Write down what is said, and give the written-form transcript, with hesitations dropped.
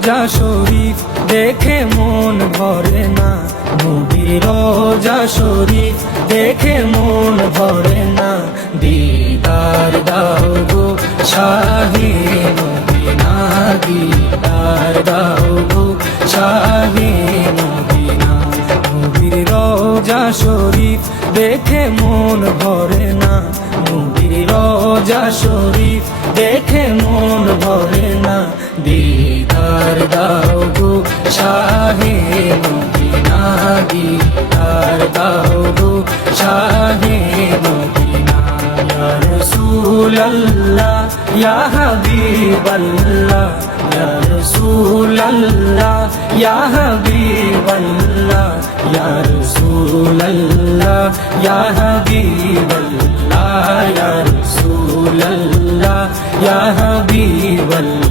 রোজা শরীফ দেখে মন ভরে না, নবীর রোজা শরীফ দেখে মন ভরে না। দিদার দাও গো শাহে মদিনা, দিদার দাও গো শাহে মদিনা। নবীর রোজা শরীফ দেখে মন ভরে না, নবীর রোজা শরীফ দেখে মন ভরে না। দিদার দাও গো শাহে মদিনা, দিদার দাও গো শাহে মদিনা। ইয়া রাসূলুল্লাহ ইয়া হাবিবাল্লাহ, ইয়া রাসূলুল্লাহ ইয়া হাবিবাল্লাহ, ইয়া রাসূলুল্লাহ ইয়া হাবিবাল্লাহ, ইয়া রাসূলুল্লাহ ইয়া হাবিবাল্লাহ।